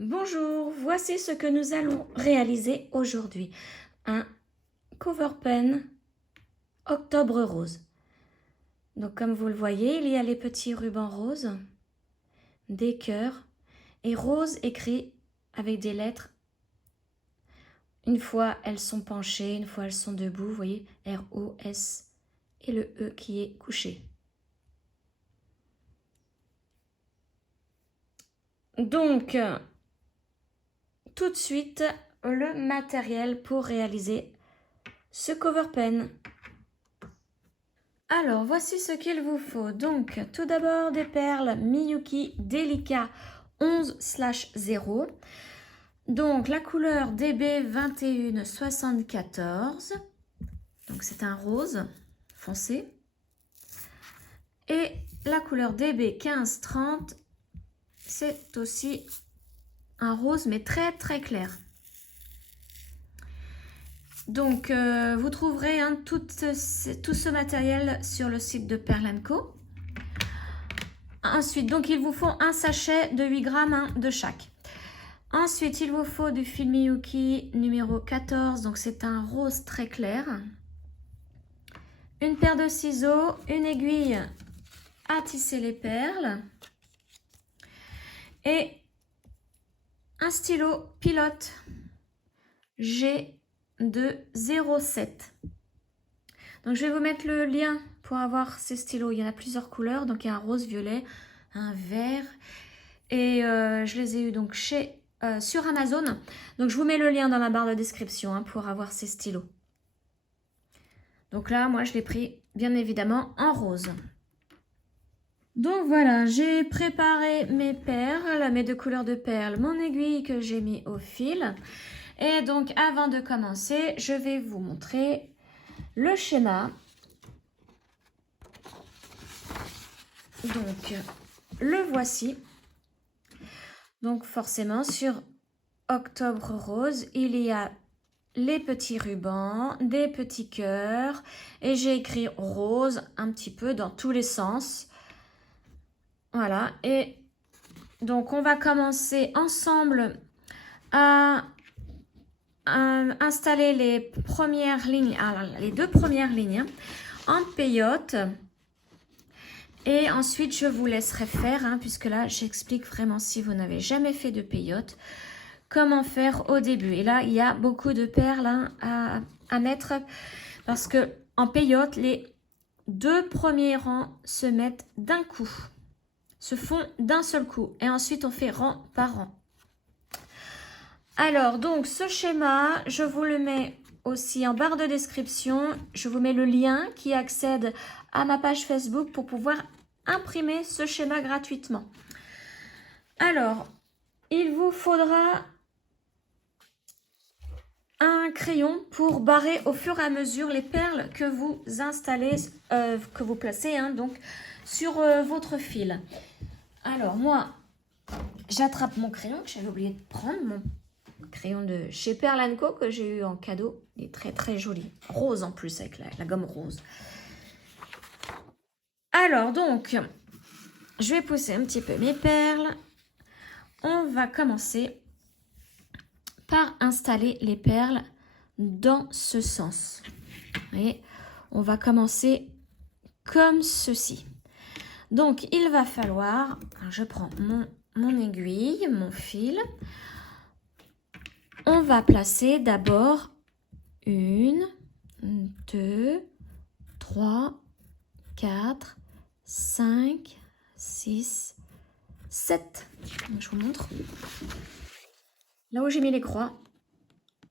Bonjour, voici ce que nous allons réaliser aujourd'hui. Un cover pen Octobre Rose. Donc comme vous le voyez, il y a les petits rubans roses, des cœurs et rose écrit avec des lettres. Une fois elles sont penchées, une fois elles sont debout, vous voyez, R-O-S et le E qui est couché. Donc, tout de suite, le matériel pour réaliser ce cover pen. Alors, voici ce qu'il vous faut. Donc, tout d'abord des perles Miyuki Delica 11/0. Donc, la couleur DB 2174. Donc, c'est un rose foncé. Et la couleur DB 1530, c'est aussi un rose, mais très très clair. Donc, vous trouverez tout ce matériel sur le site de Perle & Co. Ensuite, donc, il vous faut un sachet de 8 grammes de chaque. Ensuite, il vous faut du fil Miyuki numéro 14. Donc, c'est un rose très clair. Une paire de ciseaux, une aiguille à tisser les perles. Et un stylo pilote G207. Donc, je vais vous mettre le lien pour avoir ces stylos. Il y en a plusieurs couleurs. Donc, il y a un rose violet, un vert. Et je les ai eu donc sur Amazon. Donc, je vous mets le lien dans la barre de description pour avoir ces stylos. Donc là, moi, je l'ai pris, bien évidemment, en rose. Donc voilà, j'ai préparé mes perles, mes deux couleurs de perles, mon aiguille que j'ai mis au fil. Et donc, avant de commencer, je vais vous montrer le schéma. Donc, le voici. Donc, forcément, sur Octobre Rose, il y a les petits rubans, des petits cœurs. Et j'ai écrit rose un petit peu dans tous les sens. Voilà, et donc on va commencer ensemble à installer les premières lignes, les deux premières lignes en peyote. Et ensuite, je vous laisserai faire, puisque là, j'explique vraiment, si vous n'avez jamais fait de peyote, comment faire au début. Et là, il y a beaucoup de perles à mettre, parce que en peyote, les deux premiers rangs se mettent d'un coup. Se font d'un seul coup et ensuite on fait rang par rang. Alors donc ce schéma, je vous le mets aussi en barre de description. Je vous mets le lien qui accède à ma page Facebook pour pouvoir imprimer ce schéma gratuitement. Alors, il vous faudra un crayon pour barrer au fur et à mesure les perles que vous installez, que vous placez donc sur votre fil. Alors moi, j'attrape mon crayon que j'avais oublié de prendre, mon crayon de chez Perle & Co que j'ai eu en cadeau. Il est très très joli, rose en plus avec la gomme rose. Alors donc, je vais pousser un petit peu mes perles. On va commencer par installer les perles dans ce sens. Vous voyez, on va commencer comme ceci. Donc, il va falloir, je prends mon aiguille, mon fil. On va placer d'abord 1, 2, 3, 4, 5, 6, 7. Je vous montre. Là où j'ai mis les croix,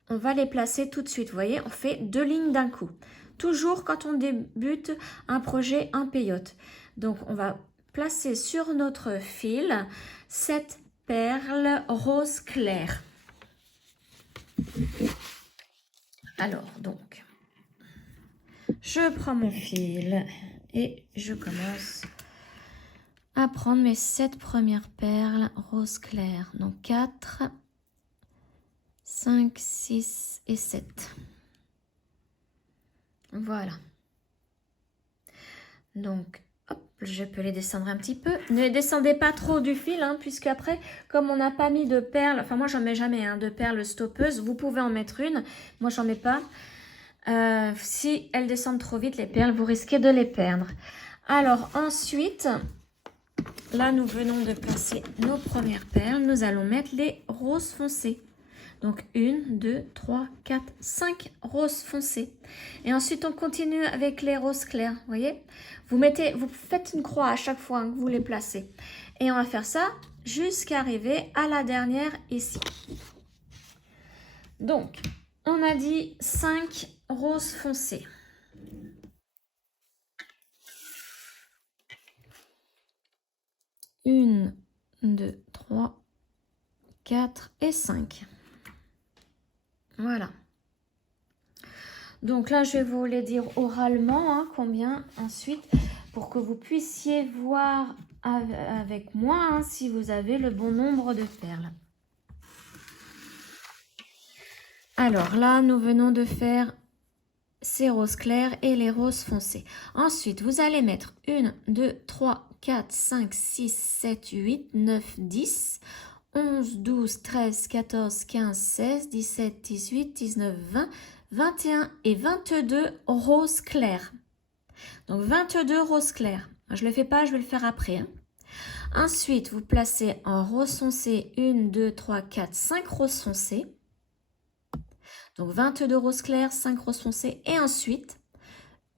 on va les placer tout de suite. Vous voyez, on fait 2 lignes d'un coup. Toujours quand on débute un projet en peyote. Donc, on va placer sur notre fil 7 perles rose clair. Alors, donc, je prends mon fil et je commence à prendre mes 7 premières perles rose clair. Donc, 4, 5, 6 et 7. Voilà. Donc, hop, Je peux les descendre un petit peu. Ne les descendez pas trop du fil, hein, puisque après, comme on n'a pas mis de perles, enfin moi j'en mets jamais hein, de perles stoppeuses, vous pouvez en mettre une, moi j'en mets pas. Si elles descendent trop vite les perles, vous risquez de les perdre. Alors ensuite, là nous venons de placer nos premières perles, nous allons mettre les roses foncées. Donc 1, 2, 3, 4, 5 roses foncées. Et ensuite, on continue avec les roses clairs. Vous voyez, vous faites une croix à chaque fois que vous les placez. Et on va faire ça jusqu'à arriver à la dernière ici. Donc, on a dit 5 roses foncées. Une, 2, 3, 4 et 5. Voilà. Donc là, je vais vous les dire oralement, hein, combien ensuite, pour que vous puissiez voir avec moi hein, si vous avez le bon nombre de perles. Alors là, nous venons de faire ces roses clairs et les roses foncées. Ensuite, vous allez mettre 1, 2, 3, 4, 5, 6, 7, 8, 9, 10, 11, 12, 13, 14, 15, 16, 17, 18, 19, 20, 21 et 22 roses clairs. Donc 22 roses clairs. Je ne le fais pas, je vais le faire après. Hein. Ensuite, vous placez en rose foncé 1, 2, 3, 4, 5 roses foncées. Donc 22 roses clairs, 5 roses foncées. Et ensuite,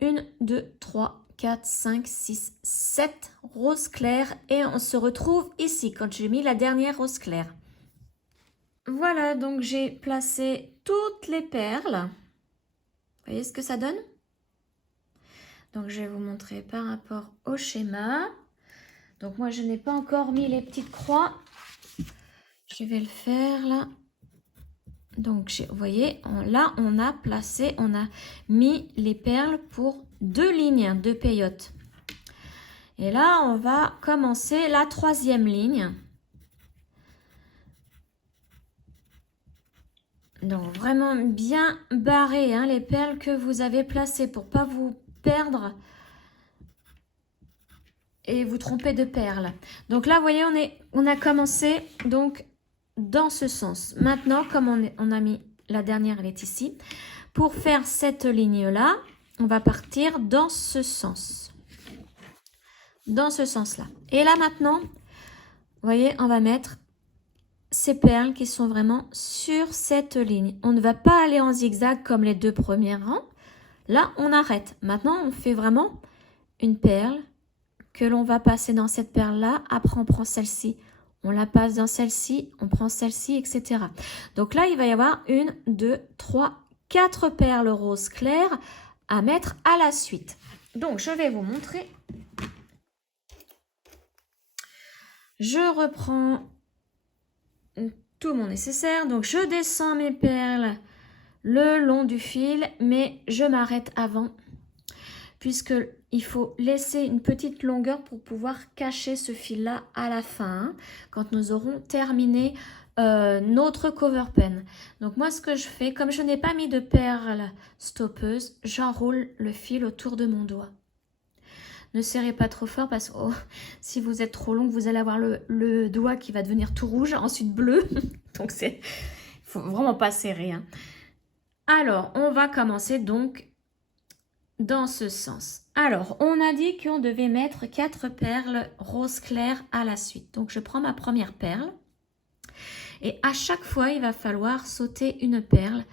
1, 2, 3, 4, 5, 6, 7 roses clairs. Et on se retrouve ici quand j'ai mis la dernière rose claire. Voilà, donc j'ai placé toutes les perles. Vous voyez ce que ça donne? Donc je vais vous montrer par rapport au schéma. Donc moi je n'ai pas encore mis les petites croix. Je vais le faire là. Donc vous voyez, là on a placé, on a mis les perles pour 2 lignes de peyote. Et là on va commencer la 3e ligne. Donc vraiment bien barrer hein, les perles que vous avez placées pour pas vous perdre et vous tromper de perles. Donc là vous voyez on a commencé donc dans ce sens. Maintenant comme on a mis la dernière, elle est ici. Pour faire cette ligne là, on va partir dans ce sens. Dans ce sens là. Et là maintenant, vous voyez, on va mettre ces perles qui sont vraiment sur cette ligne. On ne va pas aller en zigzag comme les 2 premiers rangs. Là, on arrête. Maintenant, on fait vraiment une perle que l'on va passer dans cette perle-là. Après, on prend celle-ci. On la passe dans celle-ci. On prend celle-ci, etc. Donc là, il va y avoir 1, 2, 3, 4 perles roses claires à mettre à la suite. Donc, je vais vous montrer. Je reprends tout mon nécessaire. Donc, je descends mes perles le long du fil, mais je m'arrête avant puisque il faut laisser une petite longueur pour pouvoir cacher ce fil-là à la fin, hein, quand nous aurons terminé notre cover pen. Donc moi, ce que je fais, comme je n'ai pas mis de perles stoppeuses, j'enroule le fil autour de mon doigt. Ne serrez pas trop fort parce que si vous êtes trop long, vous allez avoir le doigt qui va devenir tout rouge, ensuite bleu. Donc il faut vraiment pas serrer. Hein. Alors, on va commencer donc dans ce sens. Alors, on a dit qu'on devait mettre 4 perles rose clair à la suite. Donc, je prends ma première perle et à chaque fois, il va falloir sauter une perle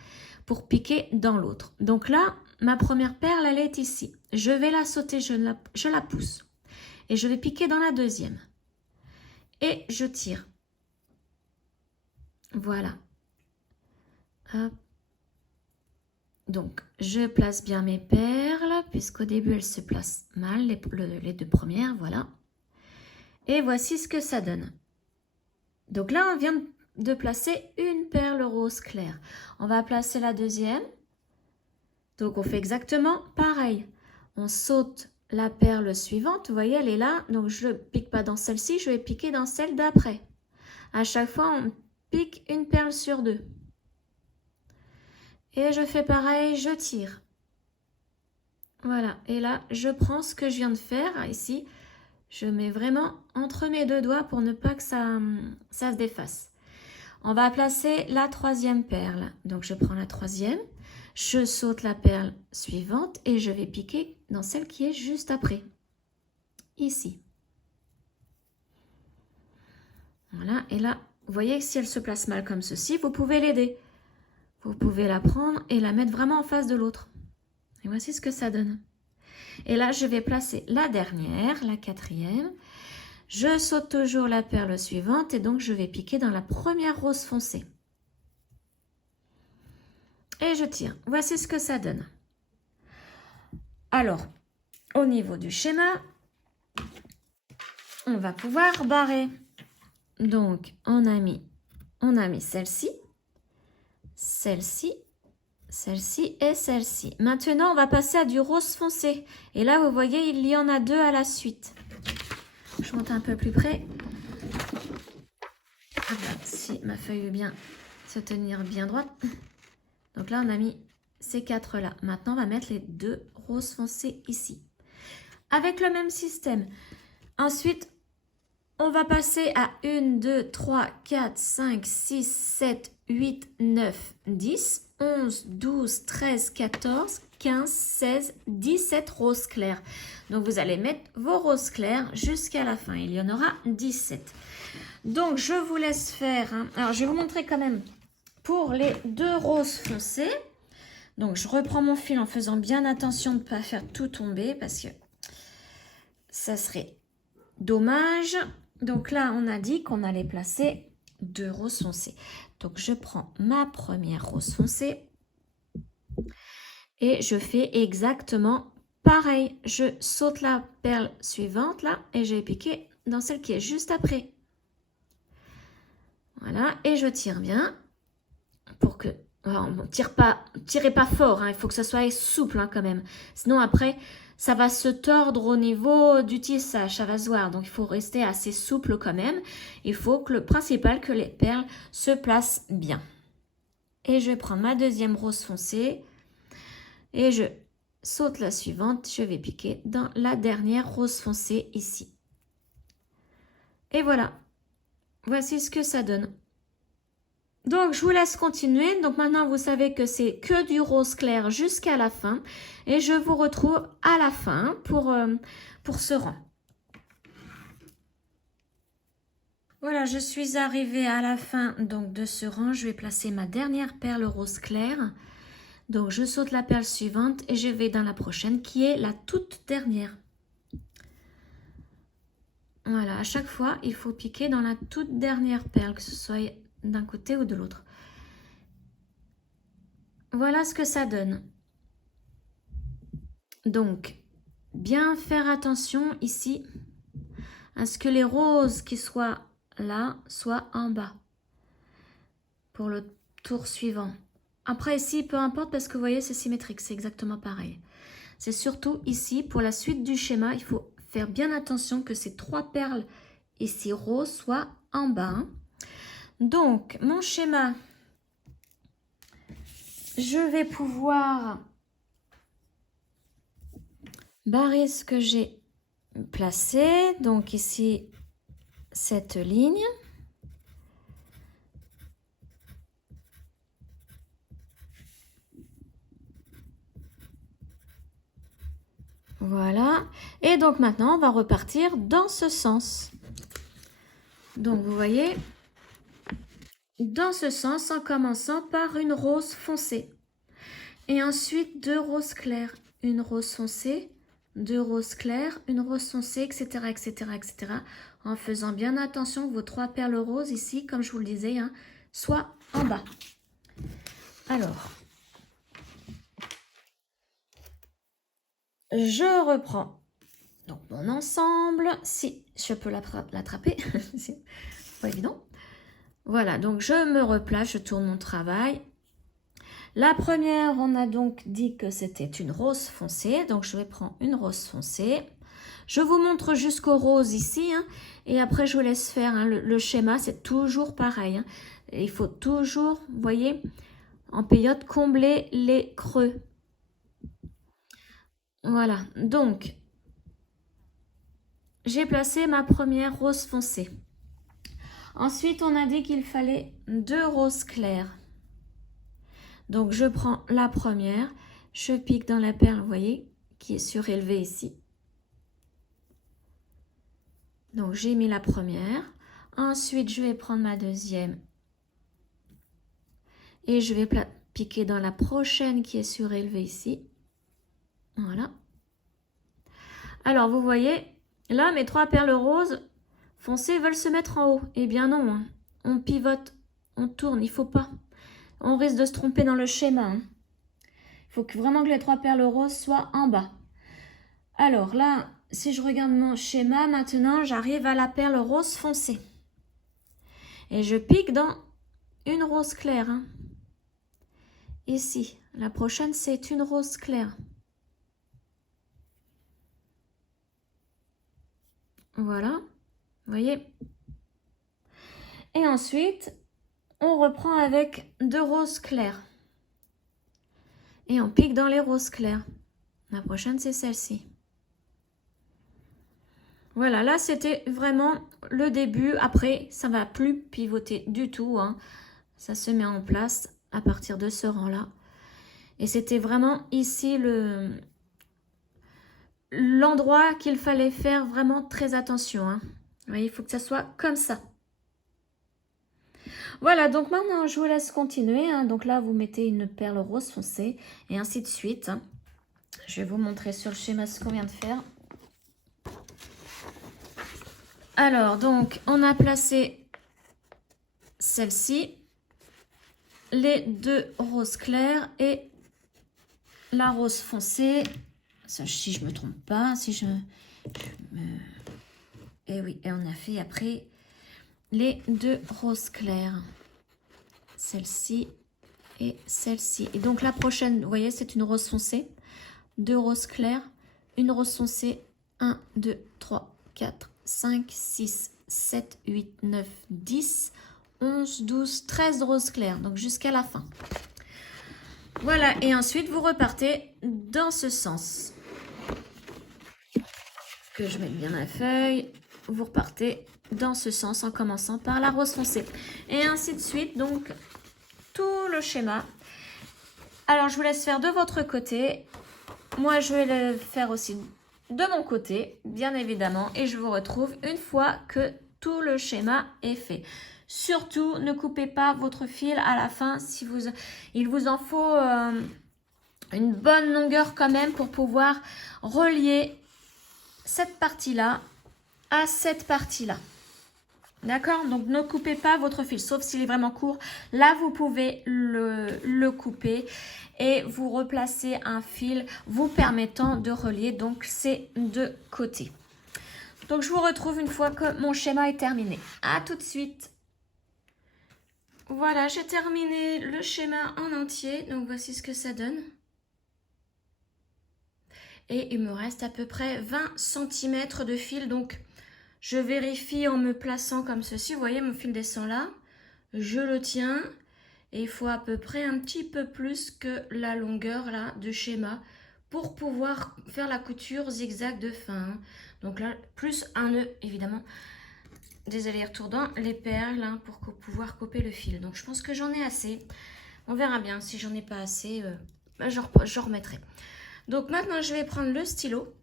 pour piquer dans l'autre. Donc là, ma première perle, elle est ici. Je vais la sauter, je la pousse et je vais piquer dans la deuxième. Et je tire. Voilà. Hop. Donc, je place bien mes perles, puisqu'au début, elles se placent mal, les 2 premières, voilà. Et voici ce que ça donne. Donc là, on vient de placer une perle rose claire. On va placer la deuxième. Donc, on fait exactement pareil. On saute la perle suivante, vous voyez, elle est là. Donc, je ne pique pas dans celle-ci, je vais piquer dans celle d'après. À chaque fois, on pique une perle sur 2. Et je fais pareil, je tire. Voilà, et là, je prends ce que je viens de faire ici. Je mets vraiment entre mes deux doigts pour ne pas que ça se défasse. On va placer la troisième perle. Donc je prends la troisième, je saute la perle suivante et je vais piquer dans celle qui est juste après. Ici. Voilà, et là, vous voyez que si elle se place mal comme ceci, vous pouvez l'aider. Vous pouvez la prendre et la mettre vraiment en face de l'autre. Et voici ce que ça donne. Et là, je vais placer la dernière, la quatrième. Je saute toujours la perle suivante et donc je vais piquer dans la première rose foncée. Et je tire. Voici ce que ça donne. Alors, au niveau du schéma, on va pouvoir barrer. Donc, on a mis celle-ci, celle-ci, celle-ci et celle-ci. Maintenant, on va passer à du rose foncé. Et là, vous voyez, il y en a deux à la suite. Je monte un peu plus près. Si ma feuille veut bien se tenir bien droite. Donc là, on a mis ces quatre-là. Maintenant, on va mettre les deux roses foncées ici. Avec le même système. Ensuite, on va passer à 1, 2, 3, 4, 5, 6, 7, 8, 9, 10, 11, 12, 13, 14, 15, 16, 17 roses claires. Donc, vous allez mettre vos roses claires jusqu'à la fin. Il y en aura 17. Donc, je vous laisse faire. Alors, je vais vous montrer quand même pour les deux roses foncées. Donc, je reprends mon fil en faisant bien attention de ne pas faire tout tomber parce que ça serait dommage. Donc là, on a dit qu'on allait placer deux roses foncées. Donc, je prends ma première rose foncée et je fais exactement pareil. Je saute la perle suivante là et je vais piquer dans celle qui est juste après. Voilà, et je tire bien pour que... Alors, bon, tirez pas fort, hein, il faut que ça soit souple hein, quand même. Sinon après, ça va se tordre au niveau du tissage, ça va se voir. Donc il faut rester assez souple quand même. Il faut que le principal, que les perles se placent bien. Et je vais prendre ma deuxième rose foncée. Et je saute la suivante. Je vais piquer dans la dernière rose foncée ici. Et voilà. Voici ce que ça donne. Donc, je vous laisse continuer. Donc, maintenant, vous savez que c'est que du rose clair jusqu'à la fin. Et je vous retrouve à la fin pour ce rang. Voilà, je suis arrivée à la fin donc, de ce rang. Je vais placer ma dernière perle rose clair. Donc, je saute la perle suivante et je vais dans la prochaine qui est la toute dernière. Voilà, à chaque fois, il faut piquer dans la toute dernière perle, que ce soit d'un côté ou de l'autre. Voilà ce que ça donne. Donc, bien faire attention ici à ce que les roses qui soient là soient en bas pour le tour suivant. Après ici, peu importe parce que vous voyez, c'est symétrique, c'est exactement pareil. C'est surtout ici, pour la suite du schéma, il faut faire bien attention que ces trois perles ici roses soient en bas. Donc, mon schéma, je vais pouvoir barrer ce que j'ai placé. Donc ici, cette ligne. Voilà. Et donc maintenant, on va repartir dans ce sens. Donc vous voyez, dans ce sens, en commençant par une rose foncée. Et ensuite, deux roses claires. Une rose foncée, deux roses claires, une rose foncée, etc., etc., etc. En faisant bien attention que vos trois perles roses ici, comme je vous le disais, hein, soient en bas. Alors, je reprends donc mon ensemble. Si je peux l'attraper, c'est pas évident. Voilà, donc je me replace, je tourne mon travail. La première, on a donc dit que c'était une rose foncée. Donc, je vais prendre une rose foncée. Je vous montre jusqu'au rose ici. Hein, et après, je vous laisse faire. Hein, le schéma, c'est toujours pareil. Hein. Il faut toujours, vous voyez, en période, combler les creux. Voilà. Donc, j'ai placé ma première rose foncée. Ensuite, on a dit qu'il fallait 2 roses claires. Donc, je prends la première, je pique dans la perle, vous voyez, qui est surélevée ici. Donc, j'ai mis la première. Ensuite, je vais prendre ma deuxième et je vais piquer dans la prochaine qui est surélevée ici. Voilà. Alors, vous voyez, là, mes 3 perles roses foncées veulent se mettre en haut. Eh bien non, hein. On pivote, on tourne, il faut pas. On risque de se tromper dans le schéma. Il faut vraiment que les 3 perles roses soient en bas. Alors là, si je regarde mon schéma, maintenant, j'arrive à la perle rose foncée. Et je pique dans une rose claire. Hein. Ici, la prochaine, c'est une rose claire. Voilà, vous voyez. Et ensuite, on reprend avec 2 roses claires. Et on pique dans les roses claires. La prochaine, c'est celle-ci. Voilà, là, c'était vraiment le début. Après, ça ne va plus pivoter du tout. Hein. Ça se met en place à partir de ce rang-là. Et c'était vraiment ici l'endroit qu'il fallait faire vraiment très attention. Hein. Vous voyez, il faut que ça soit comme ça. Voilà, donc maintenant, je vous laisse continuer. Hein. Donc là, vous mettez une perle rose foncée et ainsi de suite. Hein. Je vais vous montrer sur le schéma ce qu'on vient de faire. Alors, donc, on a placé celle-ci, les 2 roses claires et la rose foncée. Ça, si je ne me trompe pas, Et oui, et on a fait après les 2 roses claires. Celle-ci et celle-ci. Et donc la prochaine, vous voyez, c'est une rose foncée. 2 roses claires, une rose foncée. 1, 2, 3, 4, 5, 6, 7, 8, 9, 10, 11, 12, 13 roses claires. Donc jusqu'à la fin. Voilà, et ensuite vous repartez dans ce sens. Que je mette bien ma feuille. Vous repartez dans ce sens en commençant par la rose foncée. Et ainsi de suite, donc tout le schéma. Alors je vous laisse faire de votre côté. Moi je vais le faire aussi de mon côté, bien évidemment. Et je vous retrouve une fois que tout le schéma est fait. Surtout, ne coupez pas votre fil à la fin. Il vous en faut une bonne longueur quand même pour pouvoir relier cette partie-là à cette partie-là. D'accord? Donc, ne coupez pas votre fil, sauf s'il est vraiment court. Là, vous pouvez le couper et vous replacez un fil vous permettant de relier donc ces 2 côtés. Donc, je vous retrouve une fois que mon schéma est terminé. À tout de suite. Voilà, j'ai terminé le schéma en entier. Donc, voici ce que ça donne. Et il me reste à peu près 20 cm de fil. Donc, je vérifie en me plaçant comme ceci. Vous voyez, mon fil descend là. Je le tiens. Et il faut à peu près un petit peu plus que la longueur là de schéma pour pouvoir faire la couture zigzag de fin. Hein. Donc là, plus un nœud, évidemment. Des allers-retours dans les perles hein, pour pouvoir couper le fil. Donc, je pense que j'en ai assez. On verra bien. Si j'en ai pas assez, je remettrai. Donc, maintenant, je vais prendre le stylo.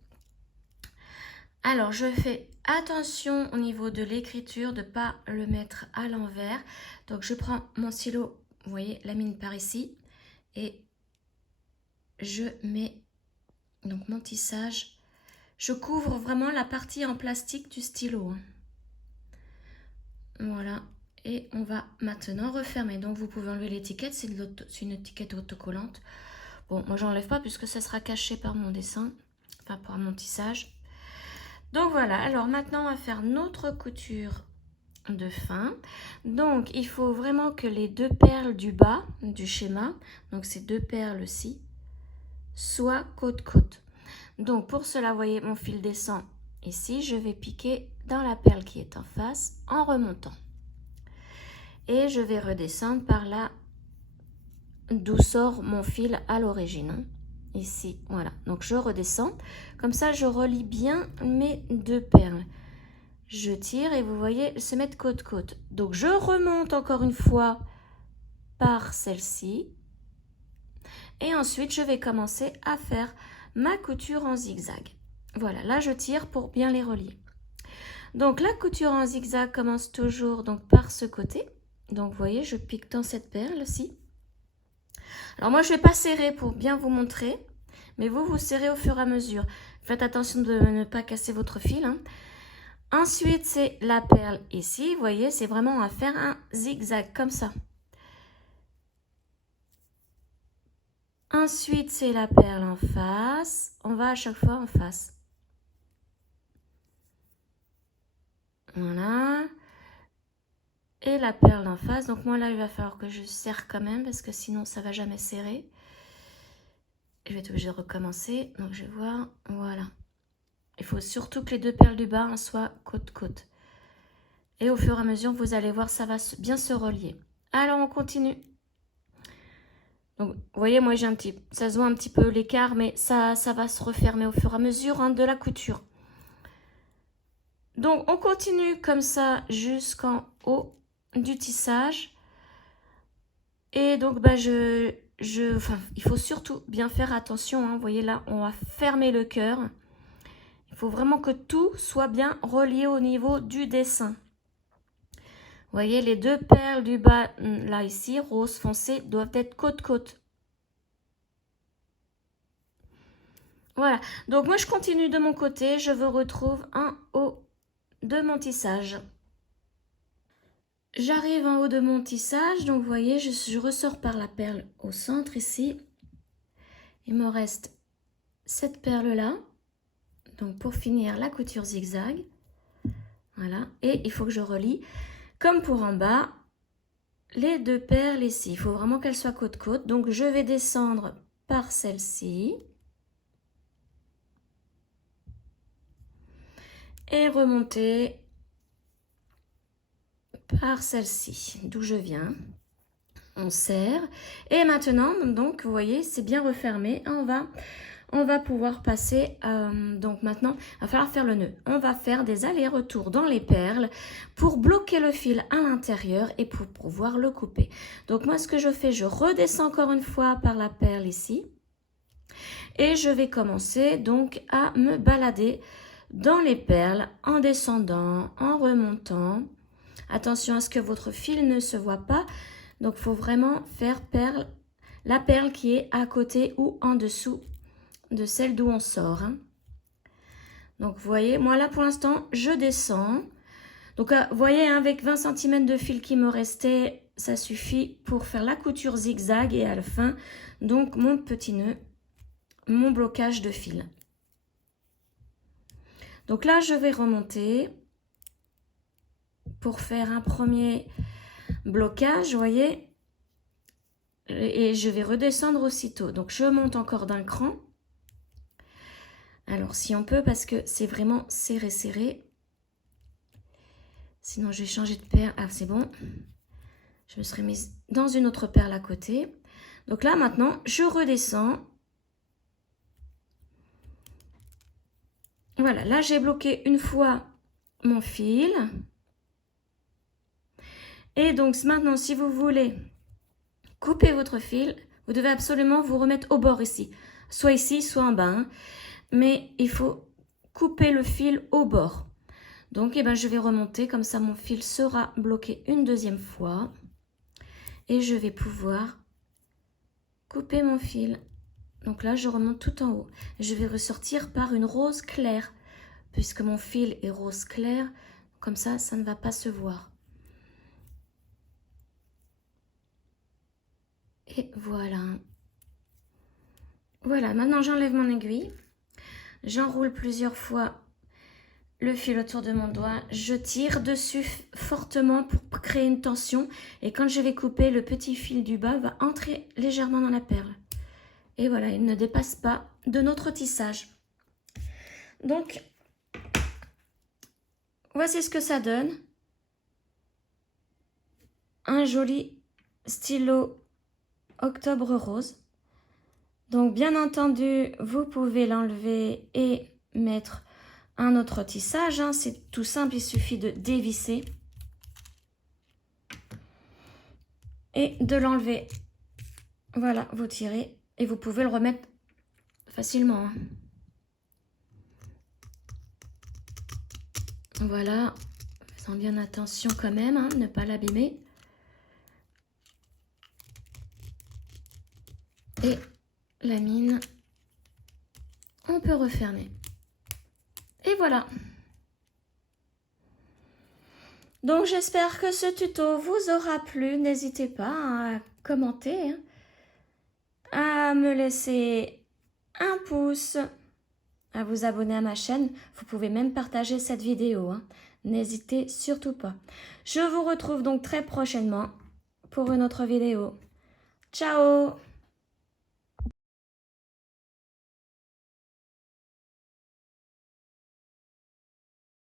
Alors, je fais attention au niveau de l'écriture de ne pas le mettre à l'envers. Donc, je prends mon stylo, vous voyez, la mine par ici. Et je mets donc mon tissage. Je couvre vraiment la partie en plastique du stylo. Hein. Voilà. Et on va maintenant refermer. Donc, vous pouvez enlever l'étiquette. C'est une étiquette autocollante. Bon, moi, j'enlève pas puisque ça sera caché par mon dessin. Enfin, par mon tissage. Donc, voilà. Alors, maintenant, on va faire notre couture de fin. Donc, il faut vraiment que les 2 perles du bas du schéma, donc ces 2 perles-ci, soient côte-côte. Donc, pour cela, vous voyez, mon fil descend ici. Je vais piquer dans la perle qui est en face en remontant. Et je vais redescendre par là d'où sort mon fil à l'origine. ici, voilà. Donc je redescends, comme ça je relie bien mes deux perles. Je tire et vous voyez, elles se mettent côte-côte. Donc je remonte encore une fois par celle-ci. Et ensuite, je vais commencer à faire ma couture en zigzag. Voilà, là je tire pour bien les relier. Donc la couture en zigzag commence toujours donc par ce côté. Donc vous voyez, je pique dans cette perle-ci. Alors moi je ne vais pas serrer pour bien vous montrer, mais vous serrez au fur et à mesure. Faites attention de ne pas casser votre fil, hein. Ensuite, c'est la perle ici. Vous voyez, c'est vraiment à faire un zigzag comme ça. Ensuite, c'est la perle en face. On va à chaque fois en face. Voilà. Et la perle en face. Donc moi là, il va falloir que je serre quand même parce que sinon, ça va jamais serrer. Je vais être obligée de recommencer. Donc je vais voir. Voilà. Il faut surtout que les deux perles du bas soient côte-côte. Et au fur et à mesure, vous allez voir, ça va bien se relier. Alors, on continue. Donc, vous voyez, moi, ça se voit un petit peu l'écart, mais ça va se refermer au fur et à mesure, hein, de la couture. Donc, on continue comme ça jusqu'en haut du tissage. Et donc, bah, il faut surtout bien faire attention, hein. Vous voyez, là, on va fermer le cœur. Il faut vraiment que tout soit bien relié au niveau du dessin. Vous voyez, les deux perles du bas, là, ici, rose foncé, doivent être côte-côte. Voilà, donc moi je continue de mon côté, je vous retrouve en haut de mon tissage. J'arrive en haut de mon tissage, donc vous voyez, je ressors par la perle au centre ici. Il me reste cette perle-là, donc pour finir la couture zigzag. Voilà, et il faut que je relie, comme pour en bas, les deux perles ici. Il faut vraiment qu'elles soient côte-côte, donc je vais descendre par celle-ci. Et remonter par celle-ci, d'où je viens. On serre. Et maintenant, donc, vous voyez, c'est bien refermé. On va pouvoir passer, donc maintenant, il va falloir faire le nœud. On va faire des allers-retours dans les perles pour bloquer le fil à l'intérieur et pour pouvoir le couper. Donc moi, ce que je fais, je redescends encore une fois par la perle ici. Et je vais commencer donc à me balader dans les perles en descendant, en remontant. Attention à ce que votre fil ne se voit pas. Donc, il faut vraiment faire la perle qui est à côté ou en dessous de celle d'où on sort, hein. Donc, vous voyez, moi là, pour l'instant, je descends. Donc, vous voyez, hein, avec 20 cm de fil qui me restait, ça suffit pour faire la couture zigzag et à la fin, donc, mon petit nœud, mon blocage de fil. Donc là, je vais remonter pour faire un premier blocage, vous voyez, et je vais redescendre aussitôt. Donc, je monte encore d'un cran. Alors, si on peut, parce que c'est vraiment serré, serré. Sinon, je vais changer de perle. Ah, c'est bon. Je me serais mise dans une autre perle à côté. Donc là, maintenant, je redescends. Voilà, là, j'ai bloqué une fois mon fil. Et donc, maintenant, si vous voulez couper votre fil, vous devez absolument vous remettre au bord ici. Soit ici, soit en bas, hein. Mais il faut couper le fil au bord. Donc, eh ben, je vais remonter, comme ça mon fil sera bloqué une deuxième fois. Et je vais pouvoir couper mon fil. Donc là, je remonte tout en haut. Je vais ressortir par une rose claire, puisque mon fil est rose clair. Comme ça ne va pas se voir. Et voilà. Voilà, maintenant j'enlève mon aiguille. J'enroule plusieurs fois le fil autour de mon doigt, je tire dessus fortement pour créer une tension et quand je vais couper, le petit fil du bas va entrer légèrement dans la perle. Et voilà, il ne dépasse pas de notre tissage. Donc, voici ce que ça donne. Un joli stylo octobre rose. Donc bien entendu, vous pouvez l'enlever et mettre un autre tissage, hein. C'est tout simple, il suffit de dévisser et de l'enlever. Voilà, vous tirez et vous pouvez le remettre facilement, hein. Voilà, faisant bien attention quand même, hein, ne pas l'abîmer. Et la mine, on peut refermer. Et voilà. Donc j'espère que ce tuto vous aura plu. N'hésitez pas à commenter, hein, à me laisser un pouce, à vous abonner à ma chaîne. Vous pouvez même partager cette vidéo, hein. N'hésitez surtout pas. Je vous retrouve donc très prochainement pour une autre vidéo. Ciao!